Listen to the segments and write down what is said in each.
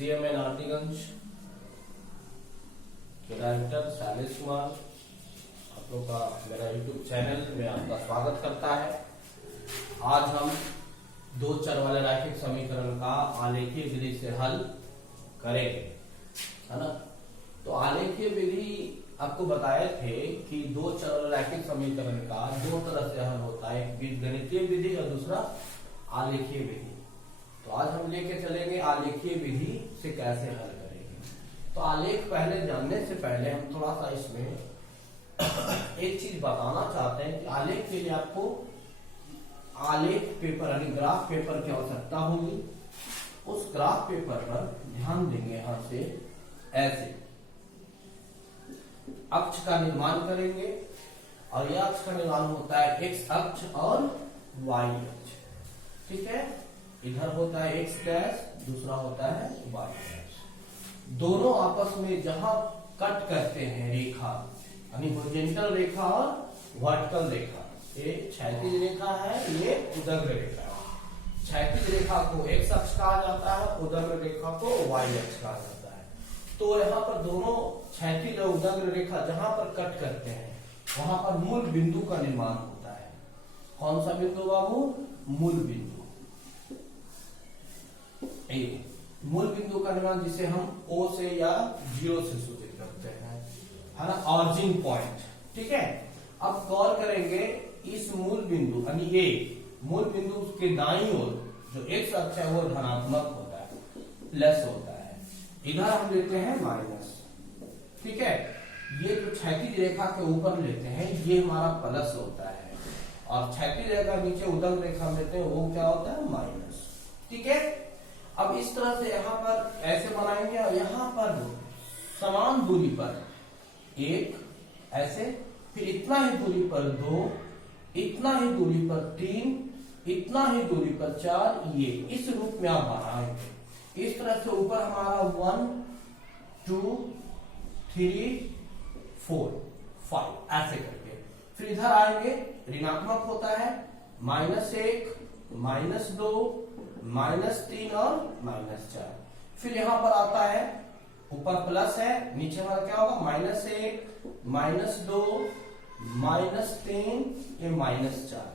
CMN आरतीगंज के director Shailesh Kumar आप लोग का मेरा YouTube चैनल में आपका स्वागत करता है। आज हम दो चर वाले रैखिक समीकरण का आलेखीय विधि से हल करेंगे, है ना। तो आलेखीय विधि आपको बताए थे कि दो चर वाले रैखिक समीकरण का दो तरह से हल होता है, एक बीजगणितीय विधि और दूसरा आलेखीय विधि। तो आज हम लेके चलेंगे आलेखीय विधि से कैसे हल करेंगे। तो आलेख पहले जानने से पहले हम थोड़ा सा इसमें एक चीज बताना चाहते हैं कि आलेख के लिए आपको आलेख पेपर यानी ग्राफ पेपर की आवश्यकता होगी। उस ग्राफ पेपर पर ध्यान देंगे, यहां से ऐसे अक्ष का निर्माण करेंगे और यह अक्ष का निर्माण होता है एक्स अक्ष और वाई अक्ष, ठीक है। इधर होता है एक्स डैश, दूसरा होता है वाई डैश। दोनों आपस में जहां कट करते हैं रेखा यानी हॉरिजॉन्टल रेखा और वर्टिकल रेखा, ये क्षैतिज रेखा है, ये उदग्र रेखा है। क्षैतिज रेखा को एक्स अक्ष कहा जाता है, उदग्र रेखा को वाई अक्ष कहा जाता है। तो यहाँ पर दोनों क्षैतिज और उदग्र रेखा जहां पर कट करते हैं वहां पर मूल बिंदु का निर्माण होता है। कौन सा बिंदु बाबू? मूल बिंदु। मूल बिंदु का निर्माण जिसे हम O से या 0 से सूचित करते हैं, है ना, ऑरिजिन पॉइंट, ठीक है। अब गौर करेंगे इस मूल बिंदु यानी ये मूल बिंदु के दाईं ओर जो एक्स अक्ष है वो धनात्मक होता है, प्लस होता है। इधर हम लेते हैं माइनस, ठीक है। ये जो क्षैतिज रेखा के ऊपर लेते हैं ये हमारा प्लस होता है और क्षैतिज रेखा नीचे उदग्र रेखा लेते हैं वो क्या होता है? माइनस, ठीक है। अब इस तरह से यहाँ पर ऐसे बनाएंगे और यहाँ पर समान दूरी पर एक ऐसे, फिर इतना ही दूरी पर 2, इतना ही दूरी पर 3, इतना ही दूरी पर 4, ये इस रूप में आप बनाएंगे। इस तरह से ऊपर हमारा 1 2 3 4 5 ऐसे करके फिर इधर आएंगे, ऋणात्मक होता है -1 -2 -3 और -4। फिर यहां पर आता है ऊपर प्लस है, नीचे हमारा क्या होगा? -1 -2 -3 ये -4।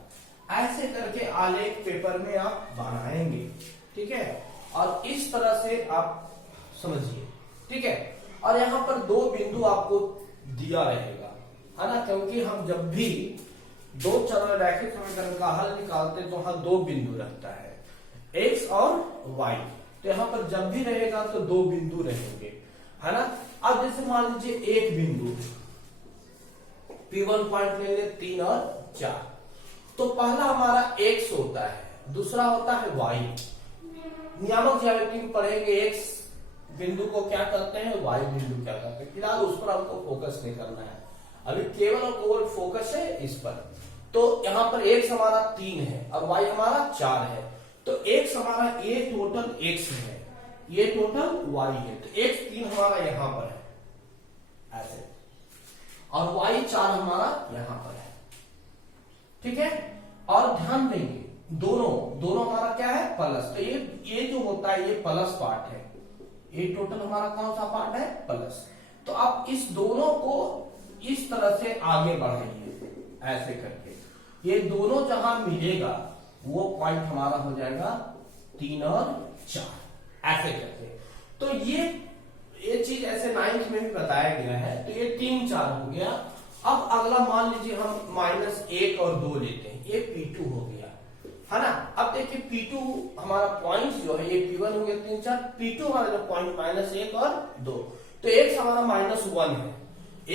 ऐसे करके आलेख पेपर में आप बनाएंगे, ठीक है। और इस तरह से आप समझिए, ठीक है। और यहाँ पर दो बिंदु आपको दिया रहेगा, है ना, क्योंकि हम जब भी दो चर रैखिक समीकरण का हल निकालते हैं तो वहां दो बिंदु रहता है, एक्स और वाई। तो यहाँ पर जब भी रहेगा तो दो बिंदु रहेंगे, है ना। अब जैसे मान लीजिए एक बिंदु P1 पॉइंट ले ले 3 और 4, तो पहला हमारा एक्स होता है, दूसरा होता है वाई। नियामक ज्यामिति में पढ़ेंगे एक्स बिंदु को क्या करते हैं, वाई बिंदु क्या करते हैं। फिलहाल उस पर हमको फोकस नहीं करना है, अभी केवल और केवल फोकस है इस पर। तो यहाँ पर एक्स हमारा 3 है और वाई हमारा 4 है। तो एक्स हमारा ये टोटल एक्स है, ये टोटल वाई है। तो एक्स 3 हमारा यहां पर है ऐसे, और वाई 4 हमारा यहां पर है, ठीक है। और ध्यान देंगे दोनों हमारा क्या है? प्लस। तो ये जो होता है ये प्लस पार्ट है, ये टोटल हमारा कौन सा पार्ट है? प्लस। तो आप इस दोनों को इस तरह से आगे बढ़ाइए ऐसे करके, ये दोनों जहां मिलेगा वो पॉइंट हमारा हो जाएगा 3 और 4 ऐसे करके। तो ये चीज ऐसे 9th में भी बताया गया है। तो ये 3 4 हो गया। अब अगला मान लीजिए हम -1 और 2 लेते हैं, ये P2 हो गया, है ना। अब देखिए P2 हमारा पॉइंट जो है ये P1 हो गया 3 4, P2 हमारा जो पॉइंट -1 और 2, तो x हमारा -1 है,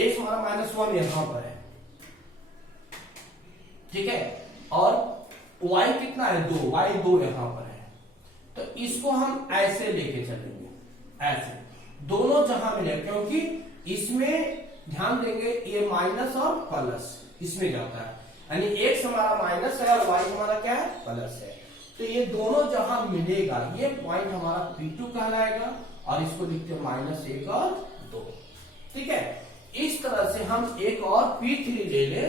x हमारा -1 यहां पर है, ठीक है। और y कितना है? 2, y 2 यहां पर है। तो इसको हम ऐसे लेके चलेंगे, ऐसे दोनों जहां मिले, क्योंकि इसमें ध्यान देंगे ये माइनस और प्लस इसमें जाता है, यानी x हमारा माइनस है और y हमारा क्या है? प्लस है। तो ये दोनों जहां मिलेगा ये पॉइंट हमारा P2 कहलाएगा और इसको लिखते हैं -1 और 2, ठीक है। इस तरह से हम एक और P3 ले ले,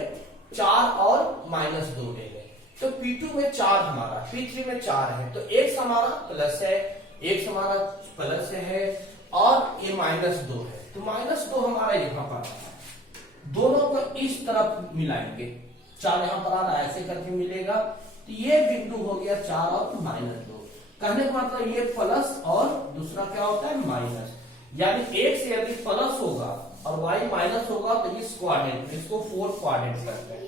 4 और -2 ले ले। तो P2 में 4 हमारा, P3 में 4 है, तो x हमारा प्लस है, x हमारा प्लस है और ये -2 है, तो -2 हमारा यहाँ पर आ रहा है। दोनों को इस तरफ मिलाएंगे, 4 यहाँ पर आ रहा है, ऐसे करके मिलेगा, तो ये बिंदु हो गया 4 और -2। कहने का मतलब ये प्लस और दूसरा क्या होता है माइनस, यानी एक से यदि प्लस होगा और y माइनस होगा तो इस क्वाड्रेंट, इसको 4 क्वाड्रेंट करते हैं,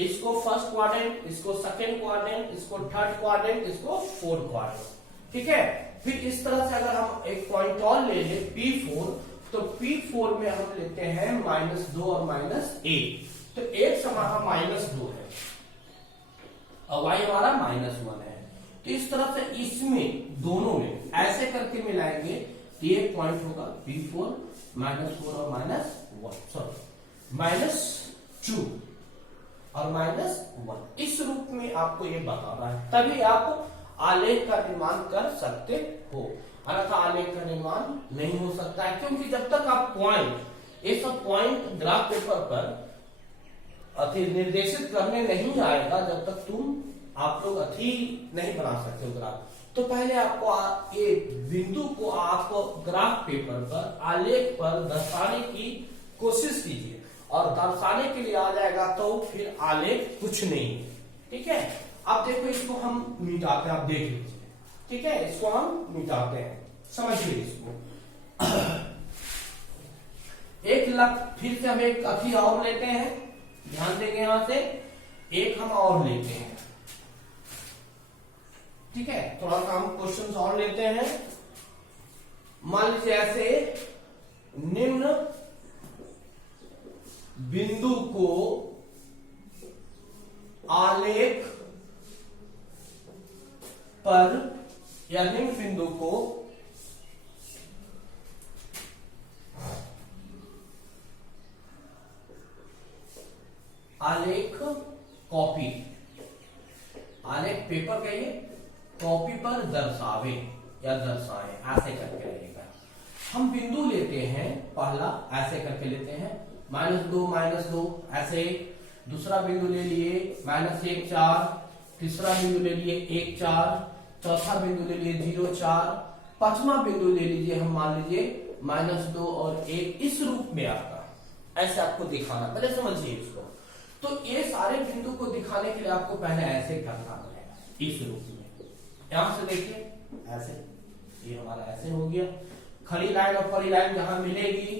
इसको फर्स्ट क्वाड्रेंट, इसको सेकंड क्वाड्रेंट, इसको थर्ड क्वाड्रेंट, इसको फोर्थ क्वाड्रेंट, ठीक है। फिर इस तरह से अगर हम एक पॉइंट और ले लें P4, तो P4 में हम लेते हैं -2 और -1, तो x हमारा -2 है और y हमारा -1 है। तो इस तरह से इसमें दोनों में ऐसे करके मिलाएंगे तो ये पॉइंट होगा P4 -4 और -1, सॉरी -2 और -1। इस रूप में आपको ये बताना है, तभी आप आलेख का निर्माण कर सकते हो, अन्यथा आलेख का निर्माण नहीं हो सकता है। क्योंकि जब तक आप पॉइंट, ये सब पॉइंट ग्राफ पेपर पर अति निर्देशित करने नहीं आएगा, जब तक आप लोग अति नहीं बना सकते हो ग्राफ। तो पहले आपको ये बिंदु को आप ग्राफ पेपर पर आलेख पर दर्शाने की कोशिश कीजिए, और दर्शाने के लिए आ जाएगा तो फिर आलेख कुछ नहीं, ठीक है। अब देखो इसको हम मिटाते हैं, आप देख लीजिए, ठीक है, इसको हम मिटाते हैं, समझिए इसको। एक लक फिर से हम एक अथी और लेते हैं, ध्यान देंगे, यहां से एक हम और लेते हैं, ठीक है। थोड़ा सा हम क्वेश्चन और लेते हैं। मान लीजिए ऐसे निम्न बिंदु को आलेख पर या निम्न बिंदु को आलेख कॉपी, आलेख पेपर कहिए, कॉपी पर दर्शावे या दर्शाए, ऐसे करके रहेगा। हम बिंदु लेते हैं, पहला ऐसे करके लेते हैं -2 ऐसे, दूसरा बिंदु ले लिए -1 4, तीसरा बिंदु ले लिए 1 4, चौथा बिंदु ले लिए 0 4, पांचवा बिंदु ले लीजिए हम, मान लीजिए -2 और 1, इस रूप में आपका ऐसे आपको दिखाना, पहले समझिए इसको। तो ये सारे बिंदु को दिखाने के लिए आपको पहले ऐसे करना पड़ेगा, इस रूप में। यहां से देखिए ऐसे, ये हमारा ऐसे हो गया, खड़ी लाइन और परी लाइन जहां मिलेगी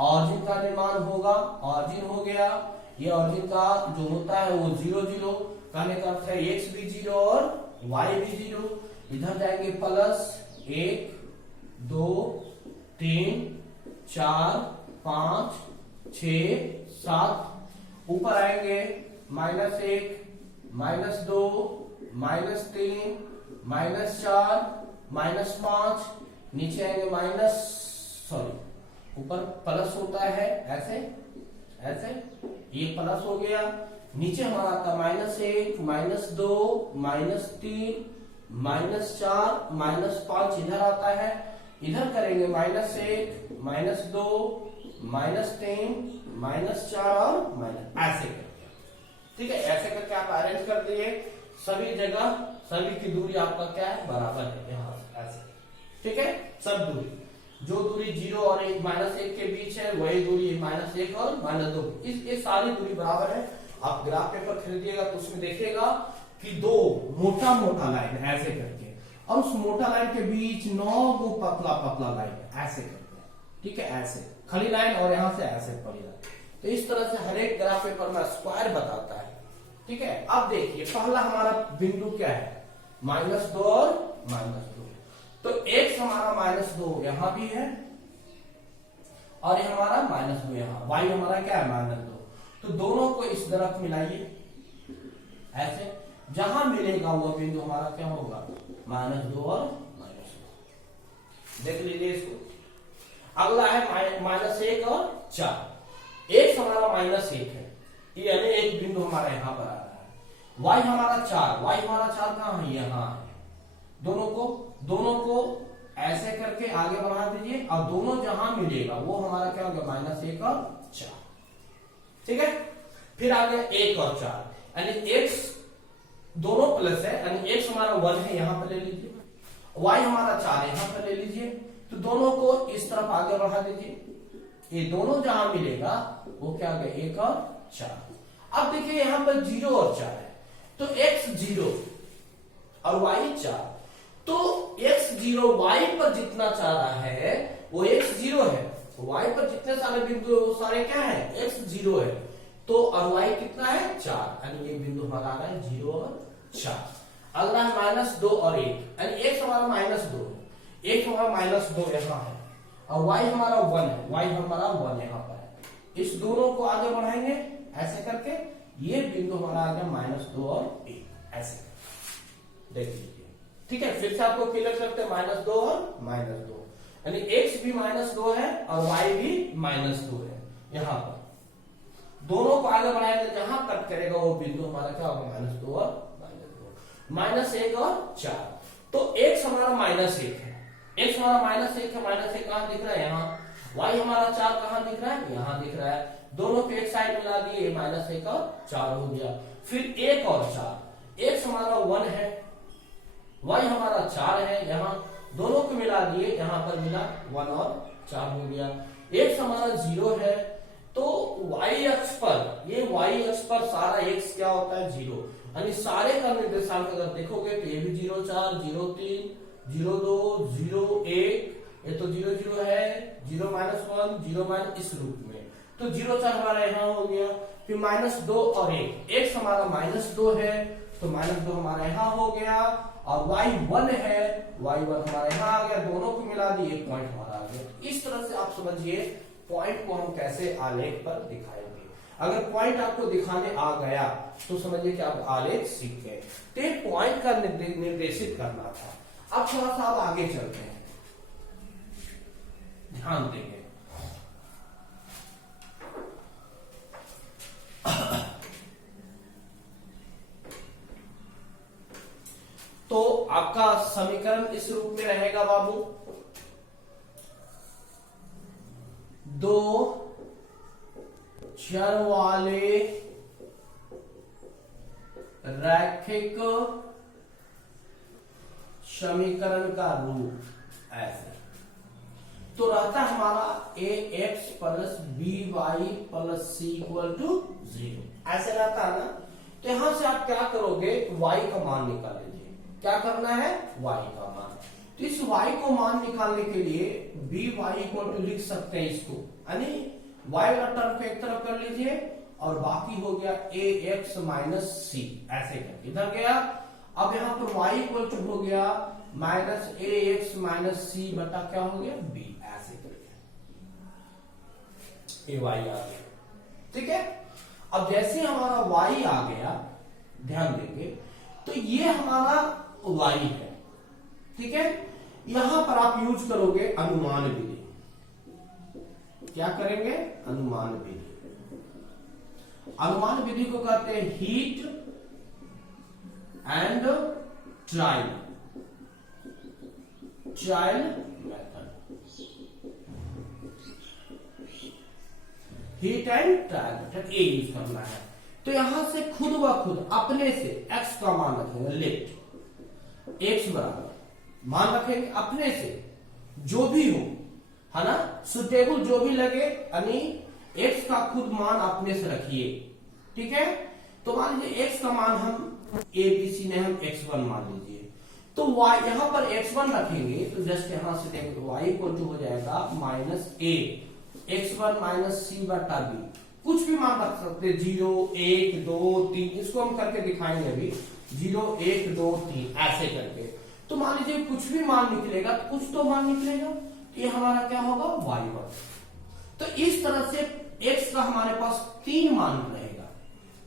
ऑरिजिन का निर्माण होगा, ऑरिजिन हो गया, ये ऑरिजिन का जो होता है वो 0 0, कहने का अर्थ है x भी 0 और y भी 0। इधर जाएंगे +1 2 3 4 5 6 7, ऊपर आएंगे -1 -2 -3 -4 -5, नीचे आएंगे ऊपर प्लस होता है ऐसे ऐसे, ये प्लस हो गया, नीचे हमारा आता -1 -2 -3 -4 -5, इधर आता है, इधर करेंगे -1 -2 -3 -4 और ऐसे करके, ठीक है। ऐसे करके आप अरेंज कर दिए, सभी जगह सभी की दूरी आपका क्या है, बराबर है, यहाँ ऐसे, ठीक है। सब दूरी, जो दूरी 0 और 1 -1 के बीच है, वही दूरी -1 और -2, ये सारी दूरी बराबर है। आप ग्राफ पेपर खरीदिएगा तो उसमें देखिएगा कि 2 मोटा मोटा लाइन ऐसे करके, और उस मोटा लाइन के बीच 9 गो पतला पतला लाइन ऐसे करके, ठीक है, ऐसे खड़ी लाइन और यहां से ऐसे पड़ी लाइन। तो इस तरह से हर एक ग्राफ पेपर में स्क्वायर बताता है, ठीक है। अब देखिए पहला हमारा बिंदु क्या है, -2 और -2, तो x हमारा -2 यहां भी है और ये हमारा -2 यहां, y हमारा क्या है -2, तो दोनों को इस तरफ मिलाइए ऐसे, जहां मिलेगा वो बिंदु हमारा क्या होगा, -2 और -2। देख लीजिए इसको। अगला है -1 और 4, x हमारा -1 है, यानी एक बिंदु हमारा यहां पर आ रहा है, y हमारा 4, y हमारा 4 कहां है, यहां है। दोनों को ऐसे करके आगे बढ़ा दीजिए, और दोनों जहां मिलेगा वो हमारा क्या होगा, -1 और 4, ठीक है। फिर आ गया 1 और 4, यानी x दोनों प्लस है, यानी x हमारा 1 है, यहां पर ले लीजिए, y हमारा 4 यहां पर ले लीजिए, तो दोनों को इस तरफ आगे बढ़ा दीजिए, ये दोनों जहां मिलेगा वो क्या हो गया 1 और 4। अब देखिए यहां पर 0 और 4 है, तो x 0 और y 4, तो x 0 y पर जितना चाह रहा है वो x 0 है, y पर जितने सारे बिंदु है वो सारे क्या है x 0 है, तो और y कितना है 4, यानी ये बिंदु हमारा आ रहा है 0 और 4। अगला है -2 और 1, यानी x हमारा -2 है, x हमारा -2 यहाँ है और y हमारा 1 है, y हमारा 1 यहाँ पर है। इस दोनों को आगे बढ़ाएंगे ऐसे करके, ये बिंदु हमारा आ गया -2 और 1 ऐसे देख लीजिए। ठीक है, फिर से आपको क्लियर करते हैं -2 और -2, यानी x भी -2 है और y भी -2 है। यहाँ पर दोनों को आगे बढ़ाएंगे, जहां कट करेगा वो बिंदु हमारा क्या होगा -2 और -1 और 4। तो x हमारा -1 है, x हमारा -1 है, -1 कहां दिख रहा है यहाँ, y हमारा 4 कहां दिख रहा है यहाँ दिख रहा है, दोनों को एक साइड मिला दिए -1 और 4 हो गया। फिर 1 और 4, x हमारा 1 है, y हमारा 4 है, यहाँ दोनों को मिला दिए, यहाँ पर मिला 1 और 4 हो गया। x हमारा 0 है, तो y अक्ष पर, ये y अक्ष पर सारा x क्या होता है 0, यानी सारे का निर्देशांक अगर देखोगे तो ये भी 0 4 0 3 0 2 0 1, ये तो 0 0 है, 0 -1 0 इस रूप में, तो 0 4 हमारा यहाँ हो गया। फिर -2 और 1, x हमारा -2 है तो -2 हमारा यहाँ हो गया, और y 1 है, y 1 हमारा यहाँ आ गया, दोनों को मिला दिए पॉइंट हमारा आ गया। इस तरह से आप समझिए पॉइंट को हम कैसे आलेख पर दिखाएंगे। अगर पॉइंट आपको दिखाने आ गया तो समझिए कि आप आलेख सीख गए, तो पॉइंट का निर्देशित करना था। अब थोड़ा सा आप आगे चलते हैं, ध्यान देंगे। तो आपका समीकरण इस रूप में रहेगा बाबू, 2 चर वाले रैखिक समीकरण का रूप ऐसे तो रहता हमारा ax plus by plus c equal to 0, ऐसे रहता है ना। तो यहां से आप क्या करोगे, y का मान निकाल लीजिए। क्या करना है, y का मान। तो इस y को मान निकालने के लिए by इक्वल टू लिख सकते हैं इसको, यानी y वाला टर्म को एक तरफ कर लीजिए और बाकी हो गया ax माइनस c, ऐसे करके इधर गया। अब यहाँ पर y इक्वल टू हो गया माइनस ax माइनस c बटा क्या हो गया b, ऐसे करके ये y आ गया। ठीक है, अब जैसे हमारा y आ गया, ध्यान देंगे, तो ये हमारा y है। ठीक है, यहां पर आप यूज करोगे अनुमान विधि। क्या करेंगे, अनुमान विधि। अनुमान विधि को कहते हैं heat and trial method. Heat and trial method ये यूज करना है। तो यहां से खुद ब खुद अपने से x का मान रखेंगे, लेट x बराबर मान रखेंगे अपने से, जो भी हो, है ना, सुटेबल जो भी लगे, यानी x का खुद मान अपने से रखिए। ठीक है, तो मान लीजिए x का मान हम ABC ने हम x1 मान लीजिए, तो y यहां पर x1 रखेंगे तो जस्ट यहां से देखो y इक्वल टू हो जाएगा minus a x1 minus c बटा b, कुछ भी मान रख सकते हैं, 0 1 2 3, इसको हम करके दिखाएंगे अभी, 0 1 2 3 ऐसे करके। तो मान लीजिए कुछ भी मान निकलेगा, तो कुछ तो मान निकलेगा, तो ये हमारा क्या होगा y1। तो इस तरह से x का हमारे पास 3 मान रहेगा।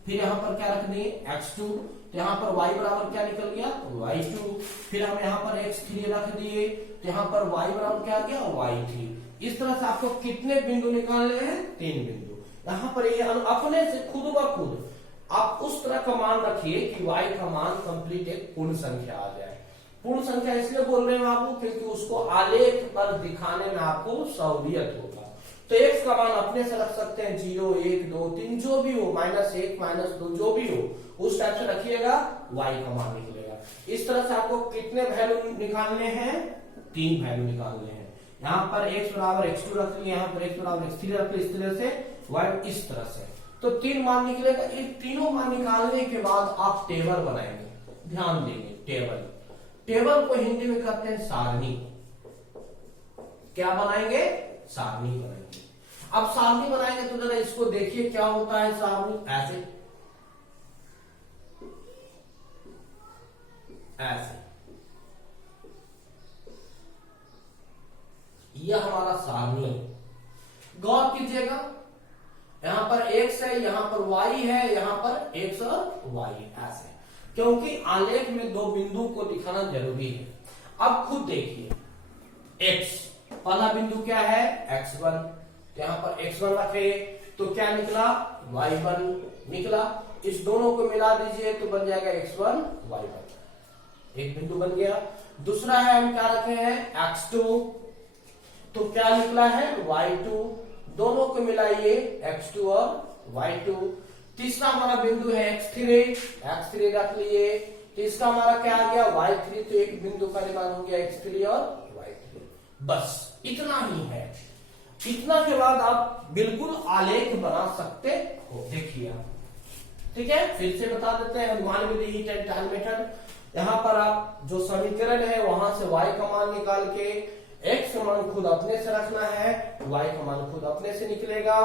फिर यहां पर क्या रख देंगे x2, तो यहां पर y बराबर क्या निकल गया y2। फिर हम यहां पर x3 रख दिए, तो यहां पर y बराबर क्या आ गया y3। इस तरह से आपको कितने बिंदु निकालने हैं, 3 बिंदु। यहां पर ये अपने से खुद ब खुद आप उस तरह का मान रखिए कि y का मान कंप्लीट एक पूर्ण संख्या आ जाए। पूर्ण संख्या इसलिए बोल रहे हैं बाबू क्योंकि उसको आलेख पर दिखाने में आपको सहूलियत होगा। तो x का मान अपने से रख सकते हैं 0 1 2 3 जो भी हो, -1 -2 जो भी हो, उस टाइप से रखिएगा, y का मान निकलेगा। इस तरह से आपको कितने वैल्यू निकालने हैं, 3 वैल्यू निकालने हैं। यहाँ पर x बराबर x2 रख लिया, यहाँ पर x बराबर x3 रख लिया, इस तरह से y इस तरह से। तो 3 मान निकलेगा। इन तीनों मान निकालने के बाद आप टेबल बनाएंगे, ध्यान देंगे। टेबल को हिंदी में कहते हैं सारणी। क्या बनाएंगे? सारणी बनाएंगे। अब सारणी बनाएंगे तो जरा इसको देखिए क्या होता है सारणी। ऐसे यह हमारा सारणी। गौर कीजिएगा, यहां पर x है, यहां पर y है, यहां पर x और y ऐसे, क्योंकि आलेख में दो बिंदु को दिखाना जरूरी है। अब खुद देखिए, x पहला बिंदु क्या है? x1, यहां पर x1 रखे तो क्या निकला? y1 निकला। इस दोनों को मिला दीजिए तो बन जाएगा x1 y1, एक बिंदु बन गया। दूसरा है, हम क्या रखे हैं? x2, तो क्या निकला है? y2, दोनों को मिलाइए x2 और y2। तीसरा हमारा बिंदु है x3 रख लिए, तो इसका हमारा क्या आ गया? y3, तो एक बिंदु का निर्माण हो गया x3 और y3। बस इतना ही है। इतना के बाद आप बिल्कुल आलेख बना सकते हो। देखिए आप, ठीक है, फिर से बता देते हैं। अनुमान विधि, हीट एंड टाइम मेथड। यहां पर आप जो समीकरण है वहां से y का मान निकाल के x का मान खुद अपने से रखना है, y का मान खुद अपने से निकलेगा,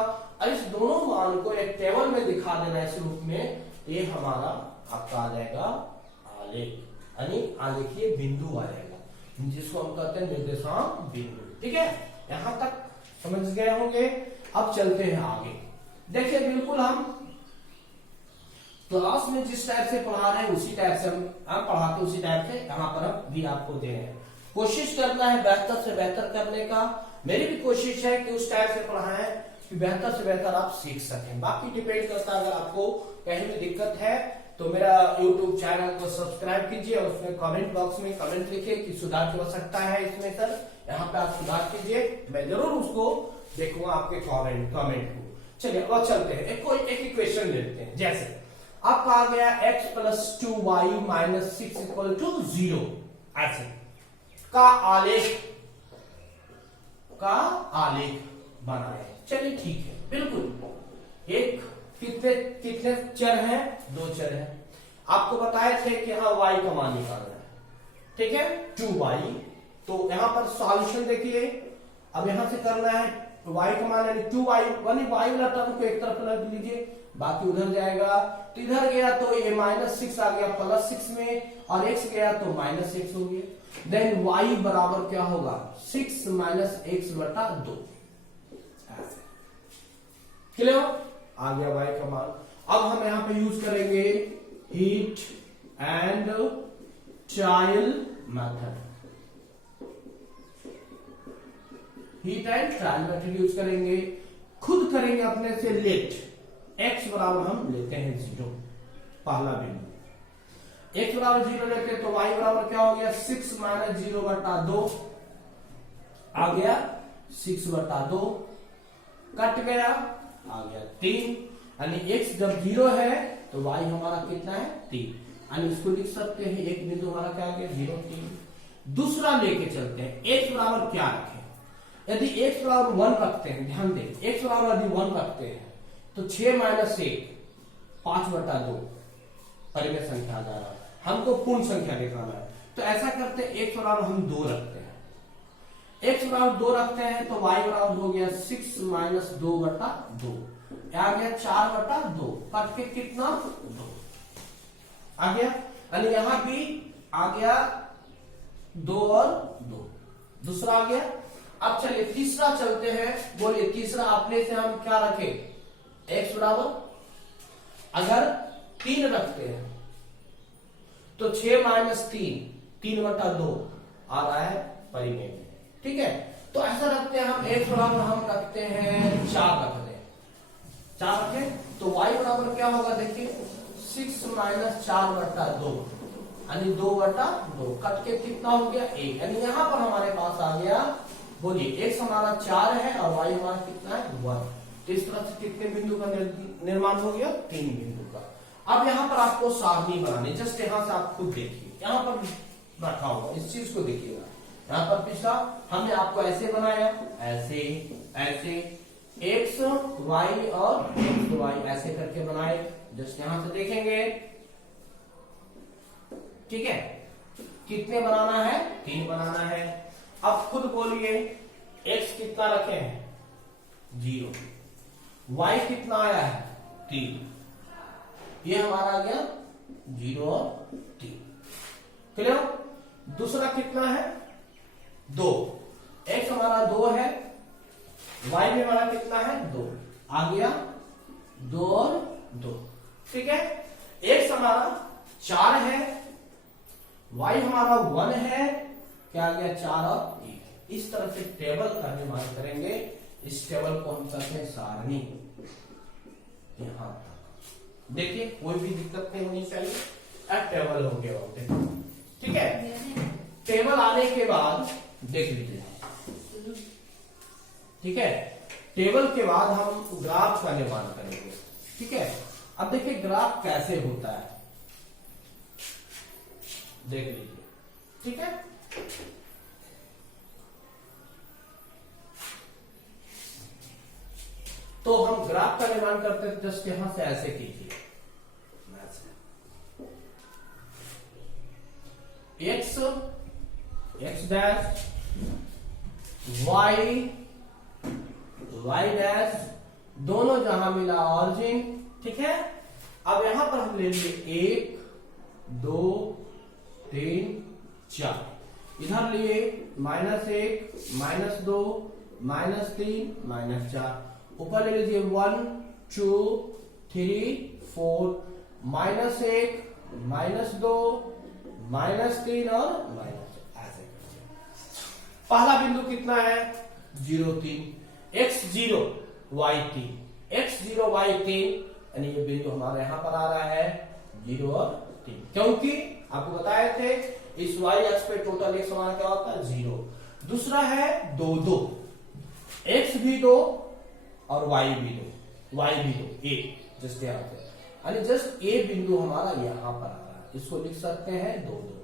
और इस दोनों मान को एक टेबल में दिखा देना इस रूप में। ये हमारा आपका आ जाएगा आलेख, यानी आलेखीय बिंदु आ जाएगा, जिसको हम कहते हैं निर्देशांक बिंदु। ठीक है, यहां तक समझ गए होंगे। अब चलते हैं आगे। देखिए, बिल्कुल हम क्लास में जिस टाइप से पढ़ा रहे हैं उसी टाइप से हम पढ़ाते, उसी टाइप से यहाँ पर हम भी आपको दे रहे हैं। कोशिश करना है बेहतर से बेहतर करने का। मेरी भी कोशिश है कि उस टाइप से पढ़ाएं कि बेहतर से बेहतर आप सीख सकें। बाकी डिपेंड करता है, अगर आपको कहीं भी दिक्कत है तो मेरा YouTube चैनल को सब्सक्राइब कीजिए और उसमें कमेंट बॉक्स में कमेंट लिखिए कि सुधार की आवश्यकता है इसमें सर, यहाँ पे आप सुधार कीजिए, मैं जरूर उसको देखूंगा आपके कमेंट को। चलिए अब चलते हैं, एक इक्वेशन लेते हैं। जैसे आपका आ गया x plus 2y minus 6 equal to 0, ऐसे का आलेख बनाए। चलिए ठीक है, बिल्कुल। एक कितने चर हैं? 2 चर हैं। आपको बताए थे कि हाँ y का मान निकालना है, ठीक है, 2y। तो यहां पर सॉल्यूशन देखिए, अब यहां से करना है y का मान यानी 2y, y वाला टर्म को एक तरफ रख लीजिए, बाकी उधर जाएगा। तो इधर गया तो ये -6 आ गया +6 में, और x गया तो -x हो गया। देन y बराबर क्या होगा? 6 - x/2। क्लियर? आ गया y का मान। अब हम यहां पे यूज करेंगे heat and trial method. Heat and trial method use करेंगे, खुद करेंगे अपने से। लेट x बराबर हम लेते हैं 0, पहला बिंदु। x बराबर 0 लेते हैं तो y बराबर क्या हो गया? 6 - 0/2 आ गया, 6/2 कट गया, आ गया 3। यानी x जब 0 है तो y हमारा कितना है? 3। यानी इसको लिख सकते हैं, एक बिंदु हमारा क्या आ गया? 0, 3। दूसरा लेके चलते हैं, x बराबर क्या रखें? यदि x बराबर 1 रखते हैं, ध्यान दें, x बराबर यदि 1 रखते हैं तो 6 - 1 5/2 परिमेय संख्या आ जा रहा है, हमको पूर्ण संख्या दिखाना है। तो ऐसा करते हैं, x बराबर हम 2 रखते हैं। x बराबर 2 रखते हैं तो y बराबर हो गया 6 - 2/2 आ गया 4/2, कट के कितना? 2 आ गया। यानी यहां भी आ गया 2 और 2, दूसरा आ गया। अब चलिए तीसरा चलते हैं। बोलिए तीसरा अपने से हम क्या रखें? x बराबर अगर 3 रखते हैं तो 6 - 3/2 आ रहा है परिमेय में, ठीक है। तो ऐसा रखते हैं हम, x बराबर हम रखते हैं 4 रखते हैं, 4 रखें तो y बराबर क्या होगा? देखिए 6 - 4/2 यानी 2/2, कट के कितना हो गया? 1। यानी यहां पर हमारे पास आ गया, बोलिए x हमारा 4 है और y हमारा कितना है? 1। तो इस तरह से कितने बिंदु का निर्माण हो गया? 3 बिंदु का। अब यहां पर आपको सारणी बनानी, जस्ट यहां से आप खुद देखिए, यहां पर रखा हुआ, इस चीज को देखिएगा। यहाँ पर पिछला हमने आपको ऐसे बनाया, ऐसे ऐसे एक्स वाई और एक्स वाई ऐसे करके बनाए। जस्ट यहां से देखेंगे, ठीक है, कितने बनाना है, 3 बनाना है। अब खुद बोलिए x कितना रखे हैं, 0, y कितना आया है, 3, ये हमारा आ गया 0 और 3। क्लियर। दूसरा कितना है, 2, x हमारा 2 है, y भी हमारा कितना है, 2, आ गया 2 और 2। ठीक है, x हमारा 4 है, y हमारा 1 है, क्या आ गया 4 और 1। इस तरह से टेबल का निर्माण करेंगे। इस टेबल को हम कहते हैं सारणी। यहां तक देखिए, कोई भी दिक्कत नहीं होनी चाहिए। अब टेबल हो गया, ठीक है। टेबल आने के बाद देख लीजिए, ठीक है, टेबल के बाद हम ग्राफ का निर्माण करेंगे। ठीक है, अब देखिए ग्राफ कैसे होता है, देख लीजिए, ठीक है। तो हम ग्राफ का निर्माण करते हैं, जस्ट यहां से ऐसे कीजिए, x x dash, y y dash, दोनों जहां मिला ऑरिजिन। ठीक है, अब यहां पर हम ले लिए 1 2 3 4, इधर लिए -1 -2 -3 -4, ऊपर ले लीजिए 1 2 3 4, -1 -2 -3 और ऐसे। पहला बिंदु कितना है, 0 3, x0 y3, x0 y3, यानी ये बिंदु हमारे यहां पर आ रहा है 0 और 3, क्योंकि आपको बताए थे इस y अक्ष पे टोटल x हमारा क्या होता है, 0। दूसरा है 2 2, x भी 2 और y भी 2, a, जस्ट यहां पे, यानी जस्ट a बिंदु हमारा यहां पर आ रहा है, इसको लिख सकते हैं 2 2।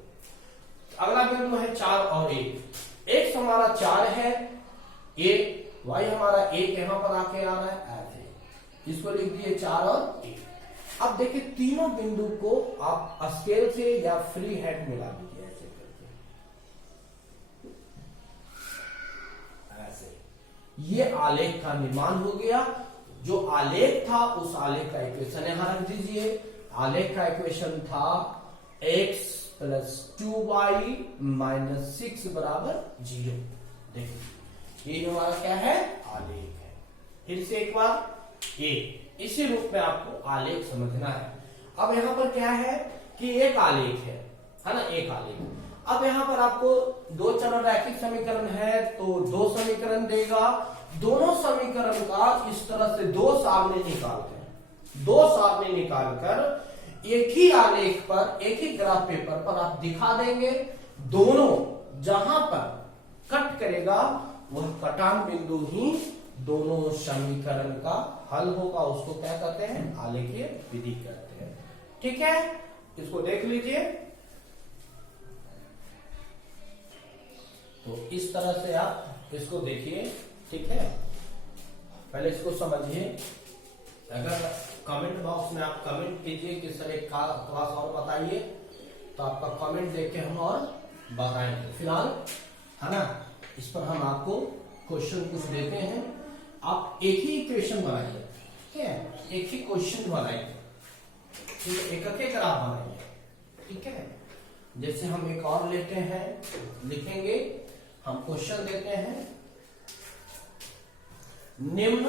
अगला बिंदु है 4 और 1, x हमारा 4 है, a y हमारा 1 यहां पर आके आ रहा है, ऐसे इसको लिख दिए 4 और 1। अब देखिए तीनों बिंदु को आप स्केल से या फ्री हैंड मिला दीजिए, ऐसे करके, ऐसे ये आलेख का निर्माण हो गया। जो आलेख था उस आलेख का इक्वेशन यहां रख दीजिए। आलेख का इक्वेशन था x + 2y - 6 = 0। देखिए ये हमारा क्या है, आलेख है। फिर से एक बार, ये इसी रूप में आपको आलेख समझना है। अब यहां पर क्या है कि एक आलेख है ना, एक आलेख। अब यहां पर आपको 2 चरण रैखिक समीकरण है, तो 2 समीकरण देगा। दोनों समीकरण का इस तरह से 2 सामने निकालकर एक ही आलेख पर, एक ही ग्राफ पेपर पर आप दिखा देंगे। दोनों जहां पर कट करेगा वह कटान बिंदु ही दोनों समीकरण का हल होगा, उसको क्या कहते हैं, आलेखीय विधि कहते हैं। ठीक है, इसको देख लीजिए। तो इस तरह से आप इसको देखिए, ठीक है। पहले इसको समझिए। अगर कमेंट बॉक्स में आप कमेंट कीजिए कि सर एक क्लास और बताइए, तो आपका कमेंट देख के हम और बताएंगे। फिलहाल है ना, इस पर हम आपको क्वेश्चन कुछ देते हैं, आप एक ही इक्वेशन बनाइए, ठीक है, एक ही क्वेश्चन बनाइए, ठीक है, एक एक ग्राफ बनाइए, ठीक है। जैसे हम एक और लेते हैं, लिखेंगे, हम क्वेश्चन देते हैं, निम्न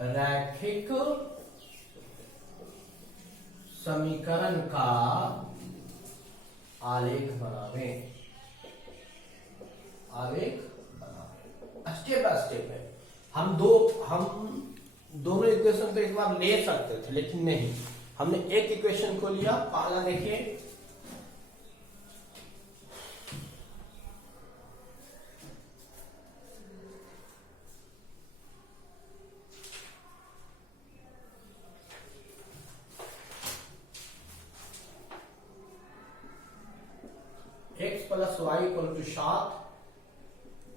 रैखिक समीकरण का आलेख बनावे, स्टेप बाय स्टेप है। हम दोनों इक्वेशन को एक बार ले सकते थे, लेकिन नहीं, हमने एक इक्वेशन को लिया। पहला देखिए, वाई इक्वल टू 7,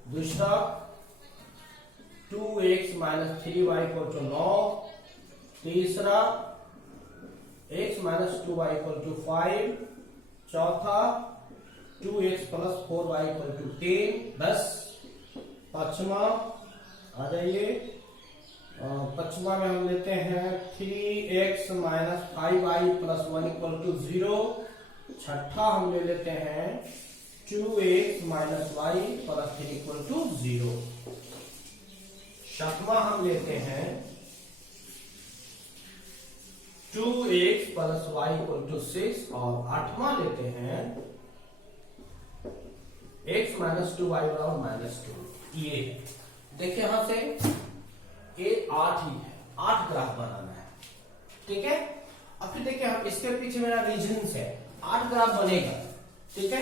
दूसरा 2x minus 3y equal to 9, तीसरा x minus 2y equal to 5, चौथा 2x plus 4y equal to 10। पांचवा आ जाइए, पांचवा में हम लेते हैं 3x minus 5y plus 1 equal to 0। छठा हम ले लेते हैं 2x minus y plus 3 equal to 0। सातवां हम लेते हैं 2x plus y equal to 6 और आठवां लेते हैं x माइनस 2y बराबर माइनस 2। ये देखिए यहां से ये 8 ही है, 8 ग्राफ बनाना है, ठीक है। अब फिर देखिए हम इसके पीछे मेरा रीजन है 8 ग्राफ बनेगा, ठीक है।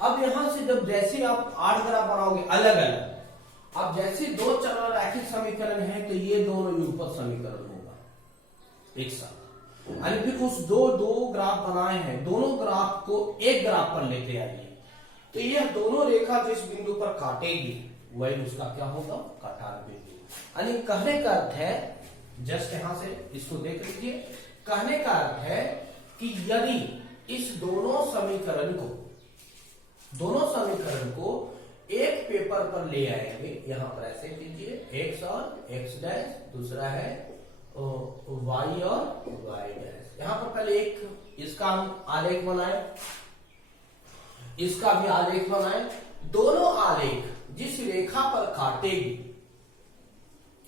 अब यहां से जब जैसे आप 8 ग्राफ बनाओगे अलग अलग, अब जैसे दो चर रैखिक समीकरण है तो ये दोनों युगपत समीकरण होगा एक साथ, यानी फिर उस दो ग्राफ बनाए हैं, दोनों ग्राफ को एक ग्राफ पर लेते आइए, तो यह दोनों रेखा जिस बिंदु पर काटेगी वही उसका क्या होगा, कटान बिंदु। यानी कहने का अर्थ है, जस्ट यहां से इसको देख लीजिए, कहने का अर्थ है कि यदि इस दोनों समीकरण को एक पेपर पर ले आएंगे, यहां पर ऐसे कीजिए x और x डैश, दूसरा है y और y डैश। यहां पर पहले एक इसका हम आलेख बनाए, इसका भी आलेख बनाए, दोनों आलेख जिस रेखा पर काटेगी,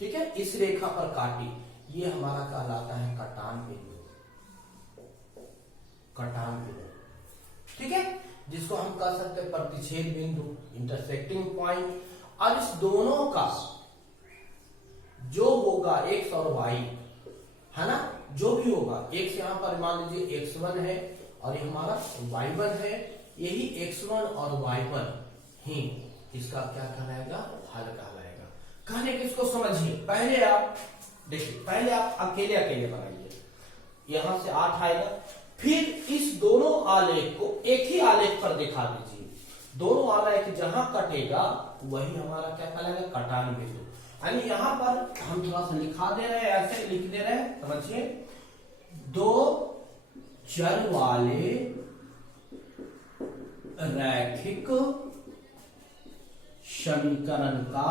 ठीक है, इस रेखा पर काटी, ये हमारा कहलाता है कटान बिंदु, कटान बिंदु, ठीक है, जिसको हम कह सकते हैं प्रतिच्छेद बिंदु, इंटरसेक्टिंग पॉइंट। अब इस दोनों का जो होगा x और y, है ना, जो भी होगा, x यहां पर मान लीजिए x1 है और ये हमारा y1 है, यही x1 और y1 ही इसका क्या कहलाएगा, हल कहलाएगा। कहने के इसको समझिए, पहले आप देखिए, पहले आप अकेले अकेले बनाइए, यहां से 8 आएगा, फिर इस दोनों आलेख को एक ही आलेख पर दिखा दीजिए, दोनों आलेख जहां कटेगा वही हमारा क्या कहलाएगा, कटान बिंदु। यानी यहां पर हम थोड़ा सा लिखा दे रहे हैं, ऐसे लिख दे रहे हैं, समझिए, दो चर वाले रैखिक समीकरण का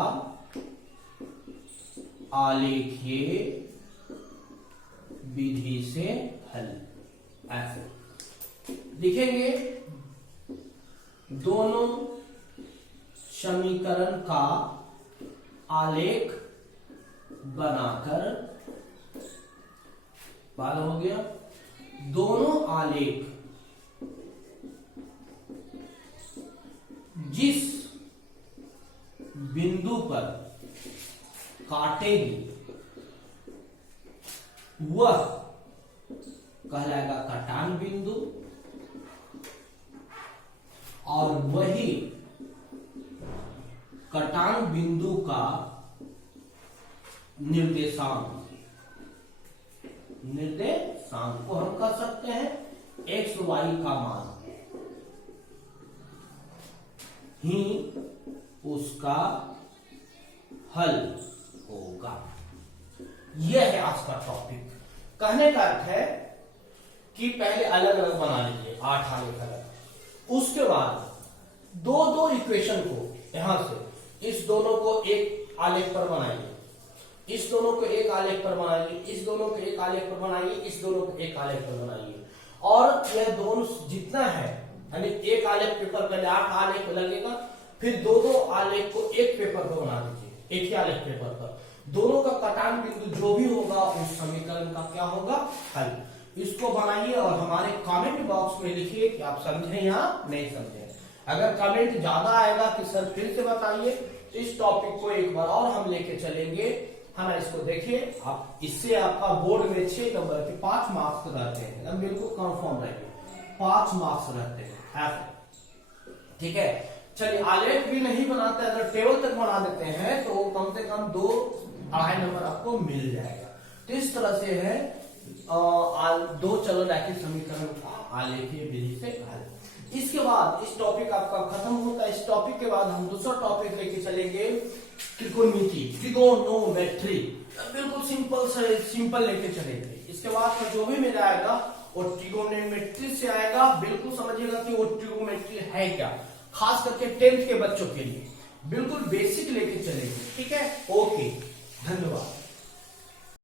आलेखीय विधि से हल, ऐसे लिखेंगे, दोनों समीकरण का आलेख बनाकर, बात हो गया, दोनों आलेख जिस बिंदु पर काटेगी वह कहलाएगा कटान बिंदु, और वही कटान बिंदु का निर्देशांक को हम कह सकते हैं x y का मान ही उसका हल होगा। यह है आज का टॉपिक। कहने का अर्थ है कि पहले अलग अलग बना लीजिए, 8 आलेख अलग, उसके बाद दो इक्वेशन को यहां से इस दोनों को एक आलेख पर बनाइए, इस दोनों को एक आलेख पर बनाइए, इस दोनों को एक आलेख पर बनाइए, इस दोनों को एक आलेख पर बनाइए, और यह दोनों जितना है, यानी एक आलेख पेपर पहले 8 आलेख लगेगा, फिर दो आलेख को एक पेपर पर बना दीजिए, एक ही आलेख पेपर पर, दोनों का कटान बिंदु जो भी होगा उस समीकरण का क्या होगा, हल। इसको बनाइए और हमारे कमेंट बॉक्स में लिखिए कि आप समझे या नहीं समझे। अगर कमेंट ज्यादा आएगा कि सर फिर से बताइए, तो इस टॉपिक को एक बार और हम लेके चलेंगे, है ना। इसको देखिए आप, इससे आपका बोर्ड में 6 नंबर के 5 मार्क्स रहते हैं, अब बिल्कुल कंफर्म रहिए, 5 मार्क्स रहते हैं ऐसे, ठीक है। चलिए, आलेख भी नहीं बनाते, अगर टेबल तक बना देते हैं तो कम से कम 2-2.5 नंबर आपको मिल जाएगा। तो इस तरह से है दो चर रैखिक समीकरण का आलेखीय विधि से हल। इसके बाद इस टॉपिक आपका खत्म होता है। इस टॉपिक के बाद हम दूसरा टॉपिक लेके चलेंगे त्रिकोणमिति, ट्रिगोनोमेट्री, बिल्कुल सिंपल लेके चलेंगे। इसके बाद में जो भी मिल आएगा वो ट्रिगोनोमेट्री से आएगा। बिल्कुल समझिएगा कि वो ट्रिगोनोमेट्री है क्या, खास करके 10th के बच्चों के लिए बिल्कुल बेसिक लेके चलेंगे। ठीक है, ओके, धन्यवाद।